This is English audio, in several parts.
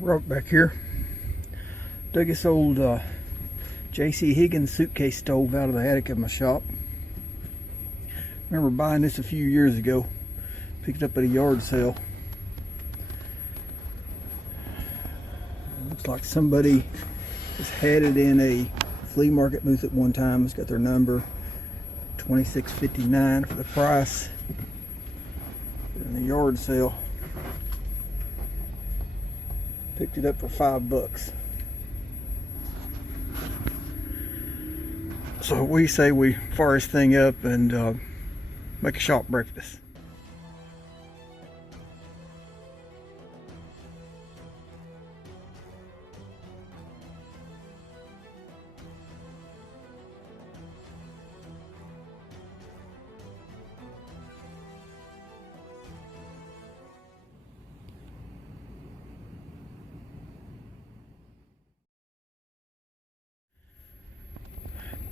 Right back here. Dug this old J.C. Higgins suitcase stove out of the attic of my shop. Remember buying this a few years ago. Picked it up at a yard sale. Looks like somebody has had it in a flea market booth at one time. It's got their number, $26.59 for the price. In the yard sale, picked it up for $5. So we say we fire this thing up and make a shop breakfast.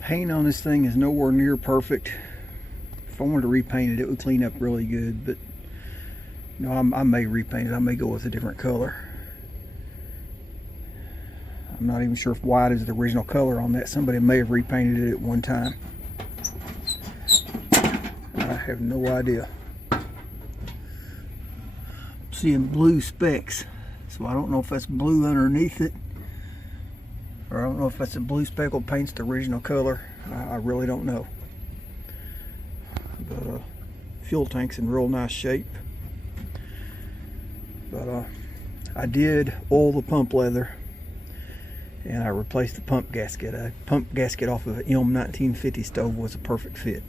Paint on this thing is nowhere near perfect. If I wanted to repaint it, it would clean up really good, but you know, I may repaint it. I may go with a different color. I'm not even sure if white is the original color on that. Somebody may have repainted it at one time. I have no idea. I'm seeing blue specks, so I don't know if that's blue underneath it, or I don't know if that's a blue speckle paint's the original color. I really don't know. But fuel tank's in real nice shape. But I did oil the pump leather, and I replaced the pump gasket. A pump gasket off of an M1950 stove was a perfect fit.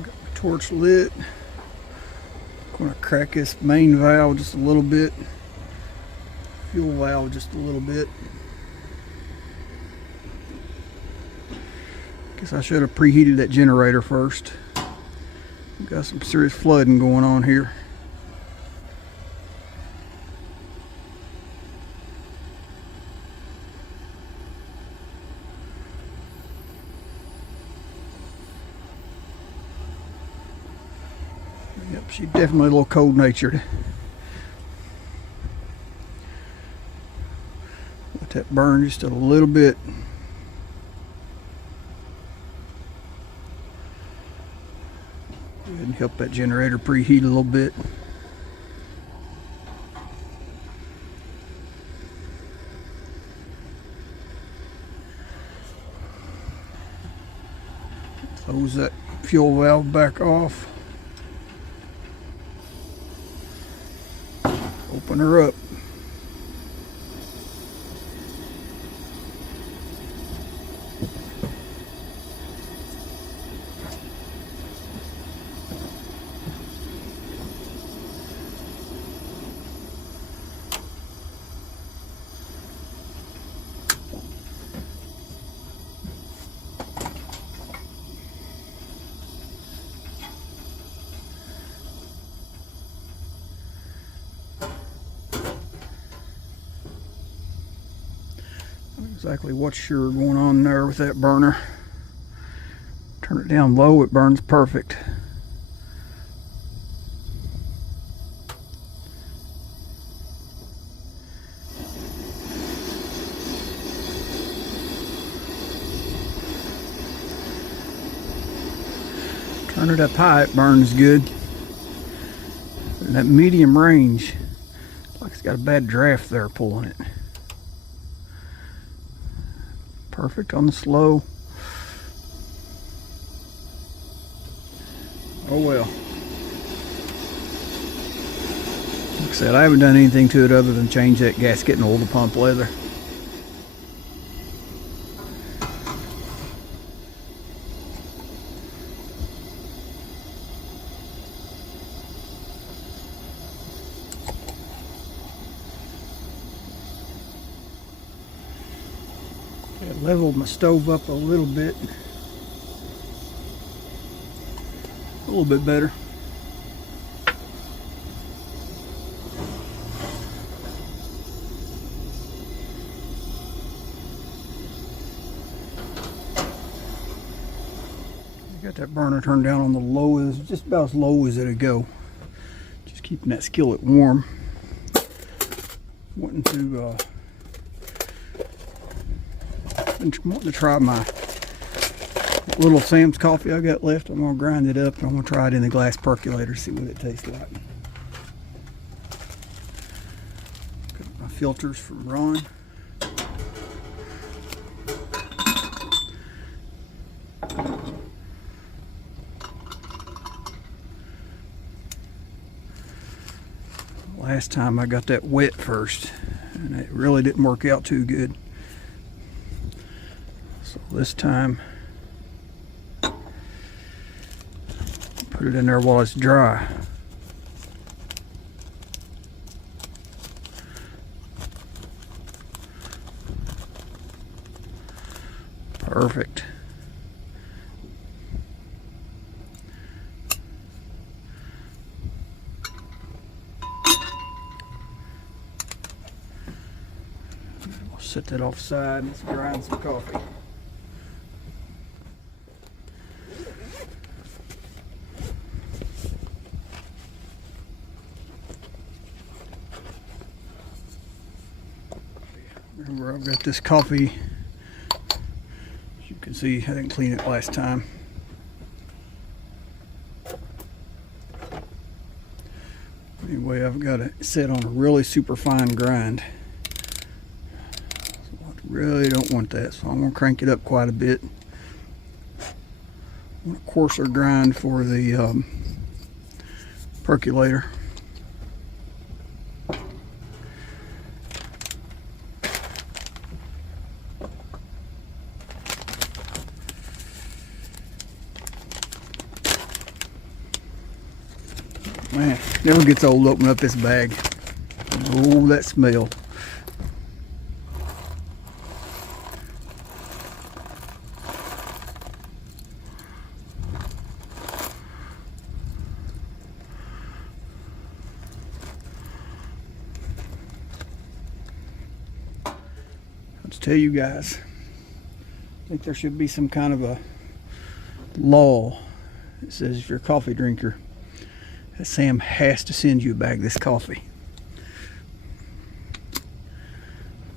Got my torch lit. Going to crack this main valve just a little bit. Fuel valve just a little bit. Guess I should have preheated that generator first. We've got some serious flooding going on here. Yep, she's definitely a little cold-natured. Let that burn just a little bit. Go ahead and help that generator preheat a little bit. Close that fuel valve back off. Open her up. Exactly what's sure going on there with that burner. Turn it down low, it burns perfect. Turn it up high, it burns good. In that medium range, like it's got a bad draft there pulling it. Perfect on the slow. Oh well. Like I said, I haven't done anything to it other than change that gasket and oil the pump leather. I leveled my stove up a little bit. A little bit better. Got that burner turned down on the lowest, just about as low as it'll go. Just keeping that skillet warm. Wanting to try my little Sam's coffee I got left. I'm gonna grind it up and I'm gonna try it in the glass percolator, see what it tastes like. Got my filters from Ron. Last time I got that wet first and it really didn't work out too good. So this time, put it in there while it's dry. Perfect. Set that off side and let's grind some coffee. Remember, I've got this coffee. As you can see, I didn't clean it last time. Anyway, I've got it set on a really super fine grind. Really don't want that, so I'm going to crank it up quite a bit. I want a coarser grind for the percolator. Man, never gets old to open up this bag. Oh, that smell. Let's tell you guys, I think there should be some kind of a law that says if you're a coffee drinker, that Sam has to send you a bag of this coffee.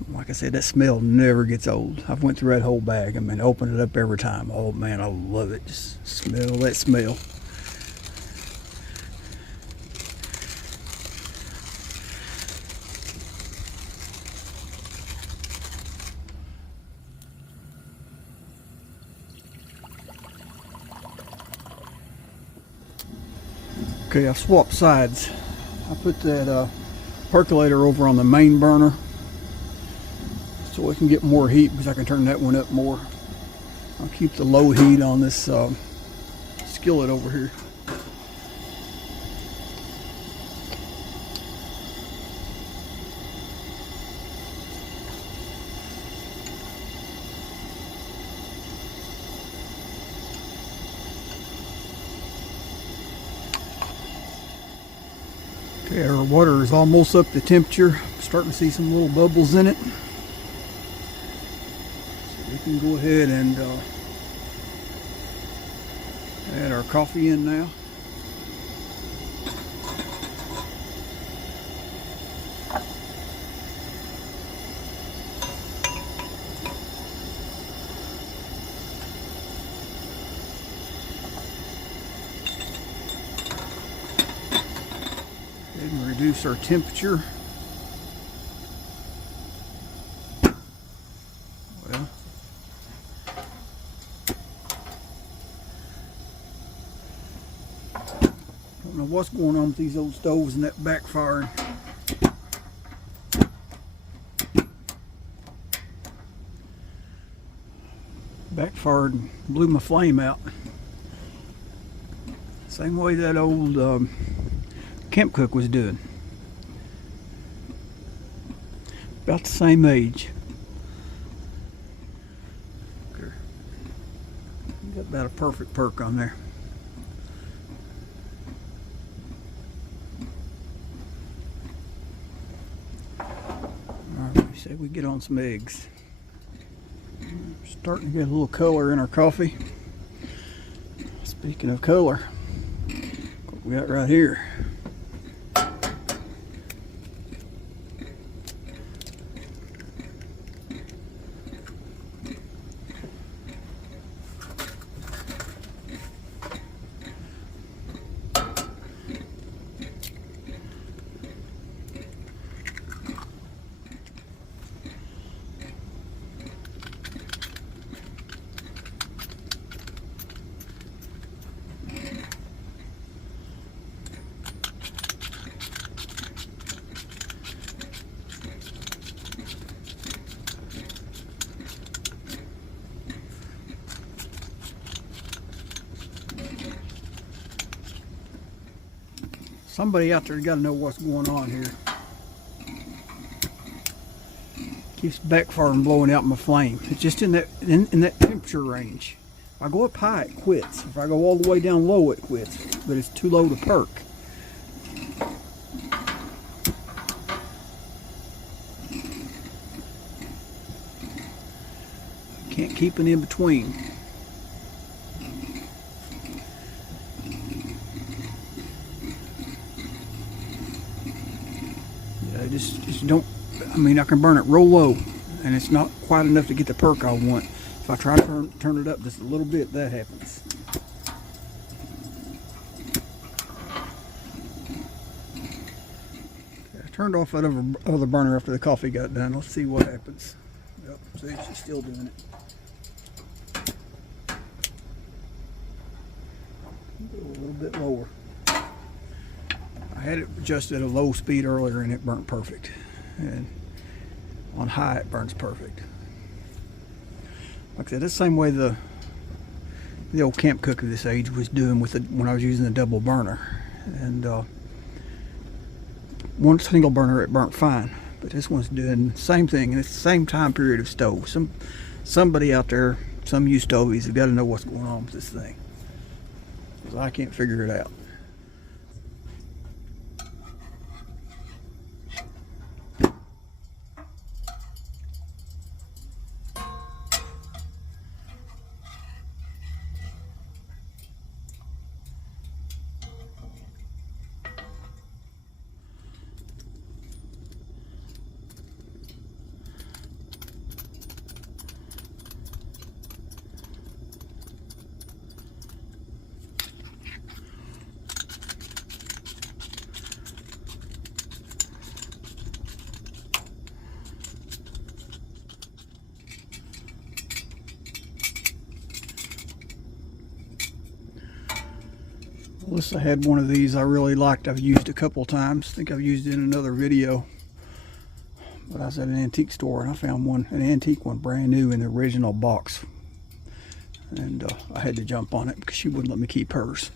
Like I said, that smell never gets old. I've went through that whole bag. I mean, open it up every time. Oh man, I love it. Just smell that smell. Okay, I've swapped sides. I put that percolator over on the main burner so it can get more heat because I can turn that one up more. I'll keep the low heat on this skillet over here. Okay, our water is almost up to temperature. I'm starting to see some little bubbles in it. So we can go ahead and add our coffee in now. And reduce our temperature. Well, don't know what's going on with these old stoves and that backfiring. Backfired and blew my flame out. Same way that old Kemp cook was doing. About the same age. Got about a perfect perk on there. Alright, we say we get on some eggs. Starting to get a little color in our coffee. Speaking of color, what we got right here. Somebody out there got to know what's going on here. Keeps backfiring, blowing out my flame. It's just in that temperature range. If I go up high, it quits. If I go all the way down low, it quits. But it's too low to perk. Can't keep it in between. Just don't, I mean, I can burn it real low and it's not quite enough to get the perk I want. If I try to turn it up just a little bit, that happens. I turned off that other burner after the coffee got done. Let's see what happens. Yep, see, she's still doing it. Go a little bit lower. I had it adjusted at a low speed earlier and it burnt perfect. And on high it burns perfect. Like I said, that's the same way the old camp cook of this age was doing with when I was using the double burner. And one single burner it burnt fine, but this one's doing the same thing, and it's the same time period of stove. Somebody out there, some of you stovies, have got to know what's going on with this thing, because I can't figure it out. Alyssa had one of these I really liked. I've used a couple times. I think I've used it in another video. But I was at an antique store and I found an antique one, brand new in the original box. And I had to jump on it because she wouldn't let me keep hers.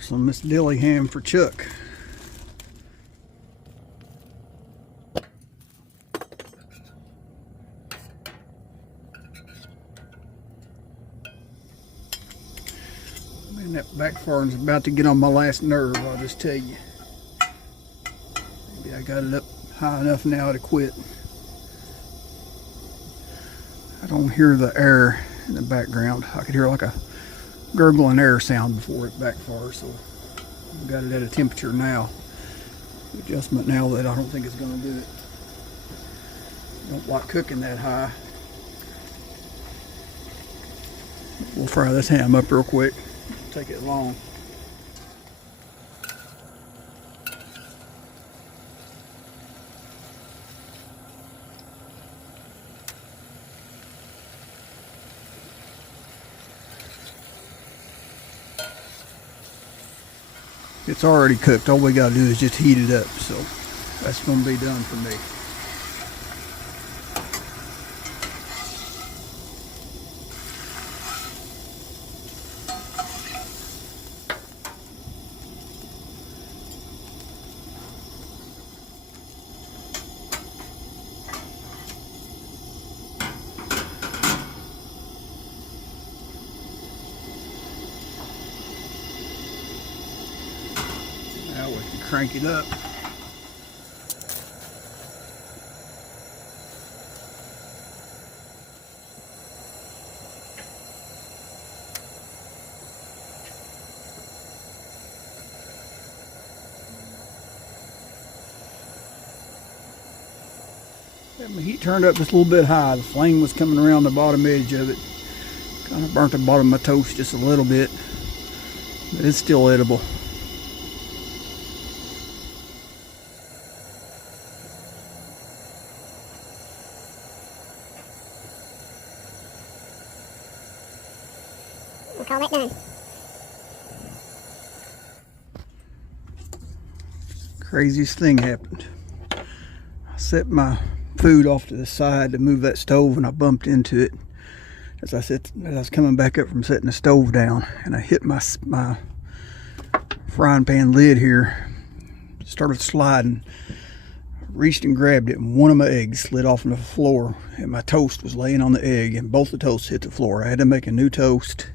Some Miss Dillingham for Chuck. Man, that backfiring's about to get on my last nerve, I'll just tell you. Maybe I got it up high enough now to quit. I don't hear the air in the background. I could hear like a gurgling air sound before it backfires, so I've got it at a temperature now, adjustment now, that I don't think it's going to do it. Don't like cooking that high. We'll fry this ham up real quick. Take it long. It's already cooked. All we got to do is just heat it up. So that's going to be done for me. crank it up. Got my heat turned up just a little bit high. The flame was coming around the bottom edge of it. Kind of burnt the bottom of my toast just a little bit, but it's still edible. We'll call that done. Craziest thing happened. I set my food off to the side to move that stove, and I bumped into it as I was coming back up from setting the stove down, and I hit my frying pan lid here. Started sliding. Reached and grabbed it, and one of my eggs slid off on the floor, and my toast was laying on the egg, and both the toasts hit the floor. I had to make a new toast,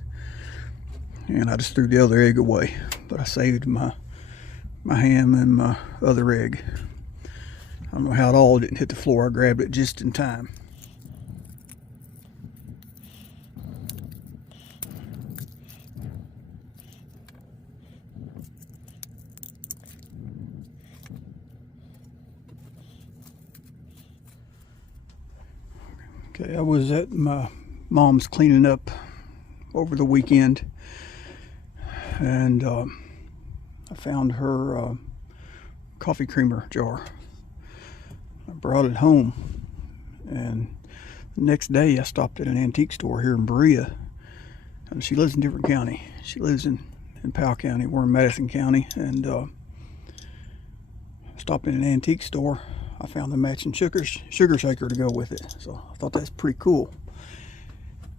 and I just threw the other egg away, but I saved my ham and my other egg. I don't know how it all didn't hit the floor. I grabbed it just in time. Okay, I was at my mom's cleaning up over the weekend, and I found her coffee creamer jar. I brought it home, and the next day I stopped at an antique store here in Berea, and she lives in a different county. She lives in Powell County. We're in Madison County, and stopped in an antique store. I found the matching sugar shaker to go with it, so I thought that's pretty cool.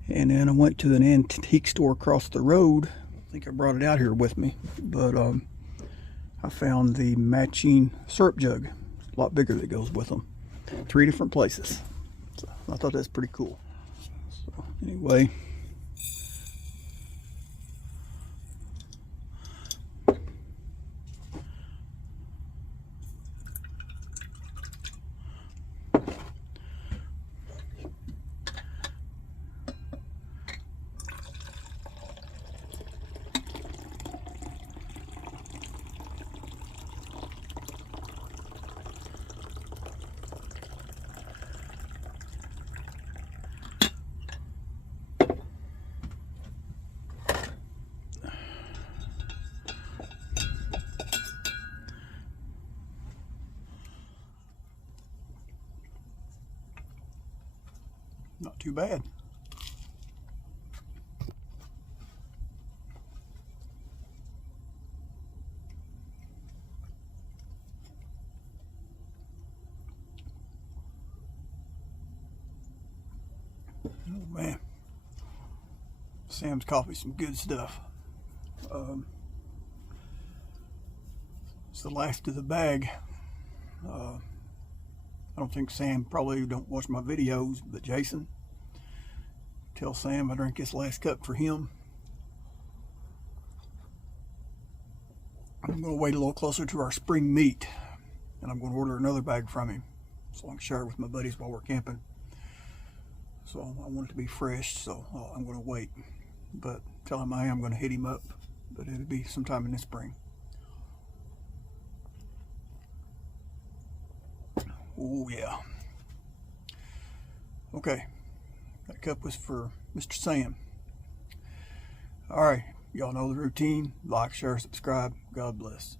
And then I went to an antique store across the road. I think I brought it out here with me, but I found the matching syrup jug, a lot bigger, that goes with them. 3 different places. So I thought that's pretty cool. So anyway, not too bad. Oh man, Sam's Coffee, some good stuff. It's the last of the bag. I don't think Sam probably don't watch my videos, but Jason, tell Sam I drank this last cup for him. I'm going to wait a little closer to our spring meet, and I'm going to order another bag from him so I can share it with my buddies while we're camping. So I want it to be fresh, so I'm going to wait. But tell him I am going to hit him up, but it'll be sometime in the spring. Oh yeah. Okay, that cup was for Mr. Sam. All right, y'all know the routine. Like, share, subscribe. God bless.